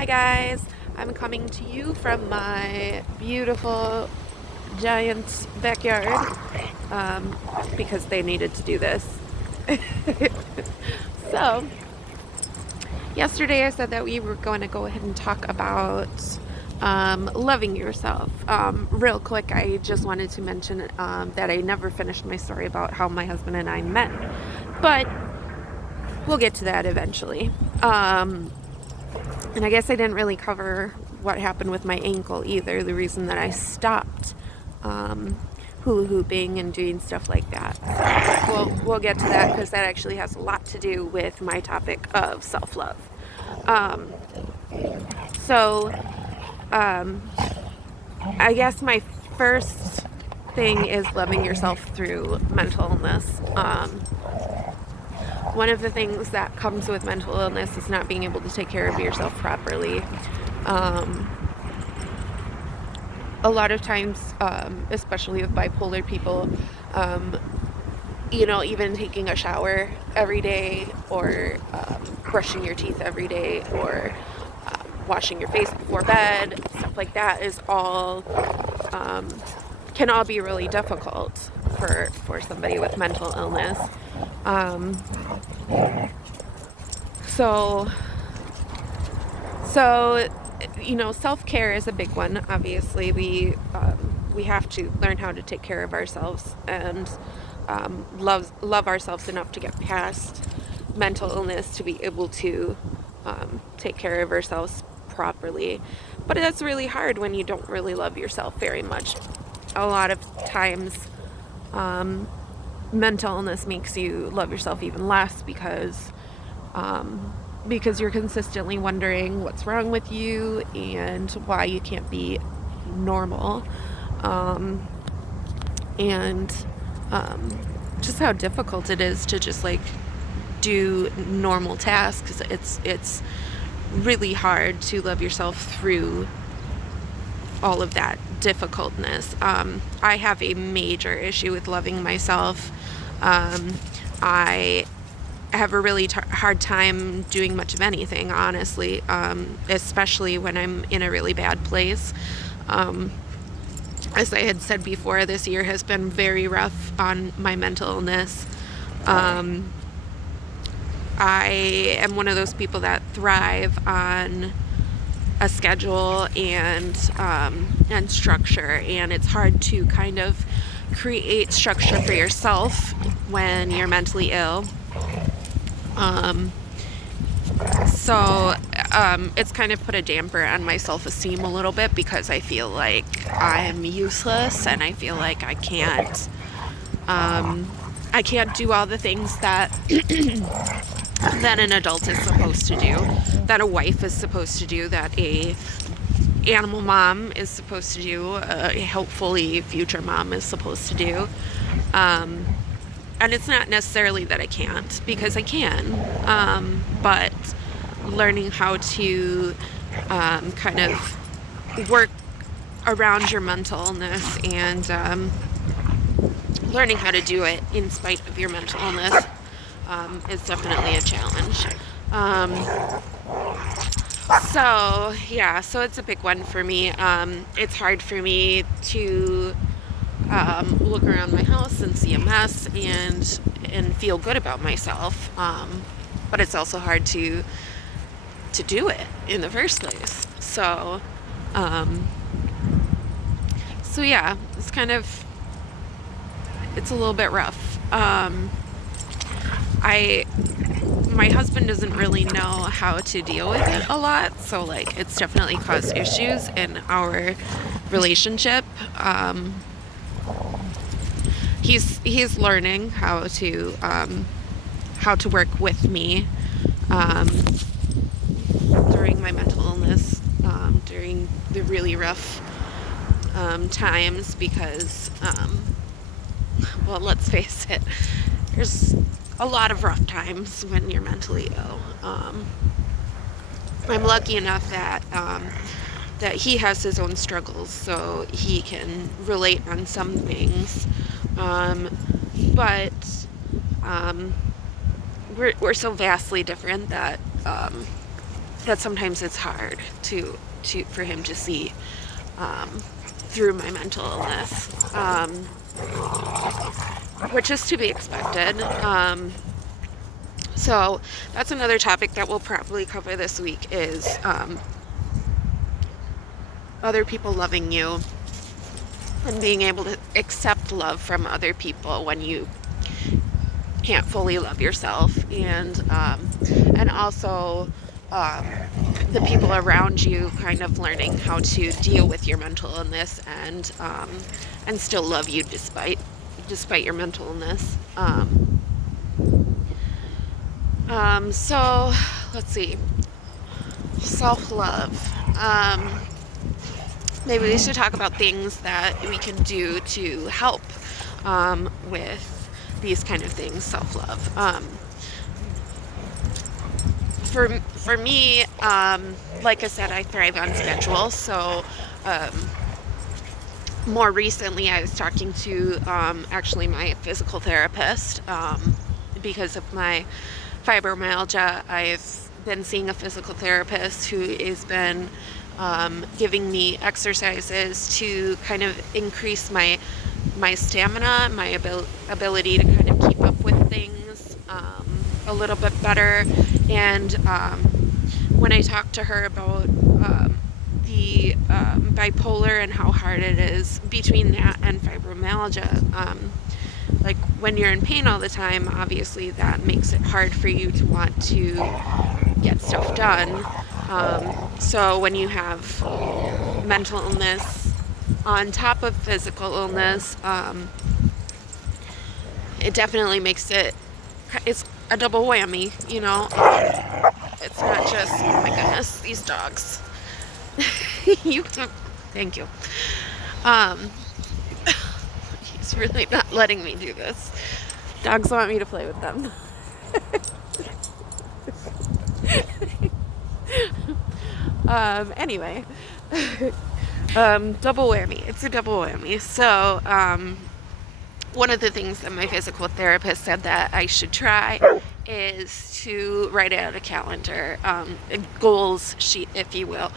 Hi guys, I'm coming to you from my beautiful giant backyard because they needed to do this. So, yesterday I said that we were going to go ahead and talk about loving yourself. Real quick, I just wanted to mention that I never finished my story about how my husband and I met, but we'll get to that eventually. And I guess I didn't really cover what happened with my ankle either, the reason that I stopped hula hooping and doing stuff like that. So we'll get to that because that actually has a lot to do with my topic of self-love. Um, so I guess my first thing is loving yourself through mental illness. One of the things that comes with mental illness is not being able to take care of yourself properly. Um, a lot of times, especially with bipolar people, um, even taking a shower every day or brushing your teeth every day or washing your face before bed, stuff like that is all can all be really difficult for somebody with mental illness. Um, so So, self-care is a big one. Obviously, we have to learn how to take care of ourselves and love ourselves enough to get past mental illness to be able to take care of ourselves properly. But that's really hard when you don't really love yourself very much. A lot of times, um, mental illness makes you love yourself even less um, because you're consistently wondering what's wrong with you and why you can't be normal, um, and just how difficult it is to just like do normal tasks. It's really hard to love yourself through all of that difficultness. I have a major issue with loving myself. I have a really hard time doing much of anything, honestly, especially when I'm in a really bad place. As I had said before, this year has been very rough on my mental illness. I am one of those people that thrive on a schedule and structure, and it's hard to kind of create structure for yourself when you're mentally ill. Um, so it's kind of put a damper on my self-esteem a little bit because I feel like I'm useless and I feel like I can't do all the things that that an adult is supposed to do, that a wife is supposed to do, that a animal mom is supposed to do, hopefully future mom is supposed to do. And it's not necessarily that I can't, because I can, but learning how to kind of work around your mental illness and learning how to do it in spite of your mental illness is definitely a challenge. So it's a big one for me. It's hard for me to look around my house and see a mess and feel good about myself. But it's also hard to do it in the first place. So yeah, it's a little bit rough. My husband doesn't really know how to deal with it a lot, so like it's definitely caused issues in our relationship. He's learning how to work with me during my mental illness, during the really rough times, because well, let's face it, there's a lot of rough times when you're mentally ill. I'm lucky enough that he has his own struggles, so he can relate on some things. But we're so vastly different that that sometimes it's hard for him to see through my mental illness, which is to be expected. So that's another topic that we'll probably cover this week is other people loving you and being able to accept love from other people when you can't fully love yourself, and also the people around you kind of learning how to deal with your mental illness and still love you despite your mental illness. So let's see, self-love. Maybe we should talk about things that we can do to help with these kind of things, self-love. For me, like I said, I thrive on schedule. So more recently, I was talking to actually my physical therapist because of my fibromyalgia. I've been seeing a physical therapist who has been giving me exercises to kind of increase my stamina, my ability to kind of keep up with things a little bit better. And when I talked to her about the bipolar and how hard it is between that and fibromyalgia, like when you're in pain all the time, obviously that makes it hard for you to want to get stuff done. So when you have mental illness on top of physical illness, it definitely makes it's a double whammy, you know. It's not just, oh my goodness, these dogs. Thank you. He's really not letting me do this. Dogs want me to play with them. Anyway, double whammy. It's a double whammy. So, one of the things that my physical therapist said that I should try is to write out a calendar, a goals sheet, if you will.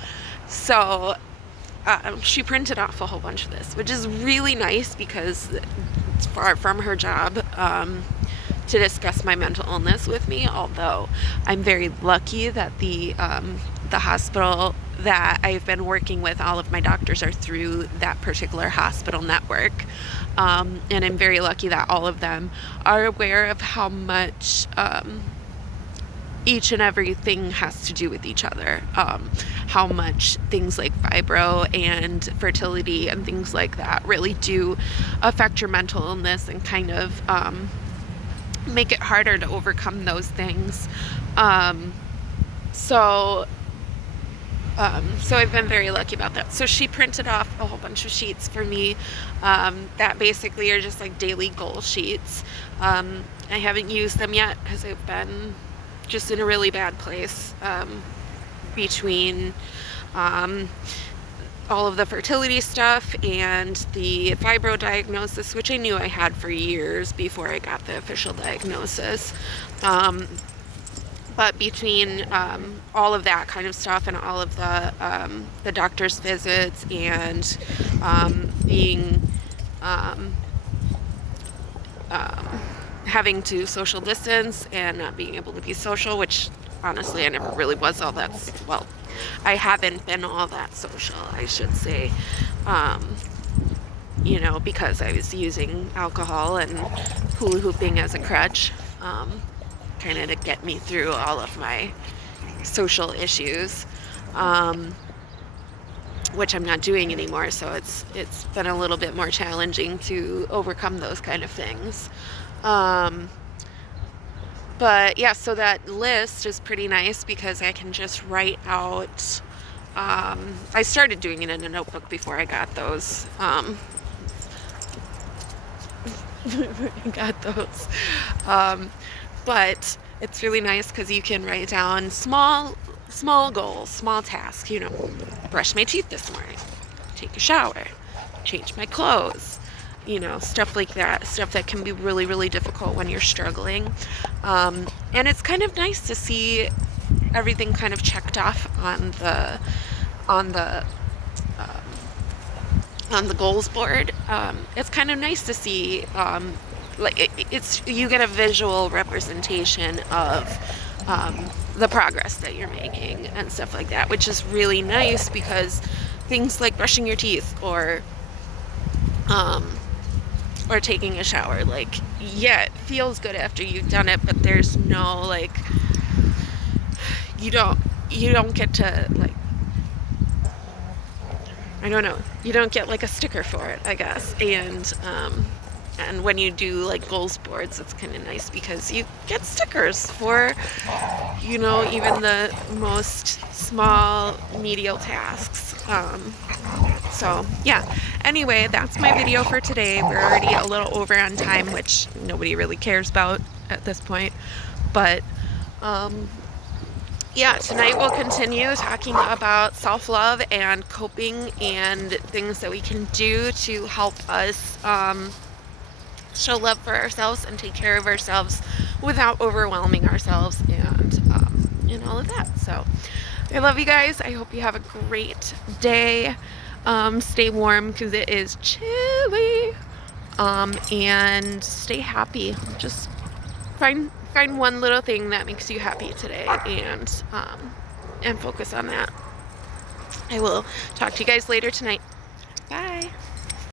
So, she printed off a whole bunch of this, which is really nice because it's far from her job to discuss my mental illness with me, although I'm very lucky that the hospital that I've been working with, all of my doctors are through that particular hospital network. And I'm very lucky that all of them are aware of how much each and everything has to do with each other. How much things like fibro and fertility and things like that really do affect your mental illness and kind of make it harder to overcome those things. So I've been very lucky about that. So she printed off a whole bunch of sheets for me that basically are just like daily goal sheets. I haven't used them yet because I've been just in a really bad place between all of the fertility stuff and the fibro diagnosis, which I knew I had for years before I got the official diagnosis. But between all of that kind of stuff and all of the doctor's visits and being having to social distance and not being able to be social, which honestly I never really was all that, well, I haven't been all that social, I should say, you know, because I was using alcohol and hula hooping as a crutch, kind of to get me through all of my social issues, which I'm not doing anymore, so it's been a little bit more challenging to overcome those kind of things. But yeah, so that list is pretty nice because I can just write out, I started doing it in a notebook before I got those, but it's really nice because you can write down small goals, small tasks, you know, brush my teeth this morning, take a shower, change my clothes, you know, stuff like that, stuff that can be really, really difficult when you're struggling. And it's kind of nice to see everything kind of checked off on the on the on the goals board, it's kind of nice to see, like it's you get a visual representation of the progress that you're making and stuff like that, which is really nice because things like brushing your teeth um, or taking a shower, like, yeah, it feels good after you've done it, but there's no, like, you don't get to, like, I don't know, you don't get like a sticker for it, I guess. And when you do like goals boards, it's kind of nice because you get stickers for, you know, even the most small medial tasks. So yeah, anyway, that's my video for today. We're already a little over on time, which nobody really cares about at this point, but yeah, tonight we'll continue talking about self-love and coping and things that we can do to help us show love for ourselves and take care of ourselves without overwhelming ourselves and all of that. So I love you guys. I hope you have a great day. Stay warm because it is chilly, and stay happy. Just find one little thing that makes you happy today, and focus on that. I will talk to you guys later tonight. Bye.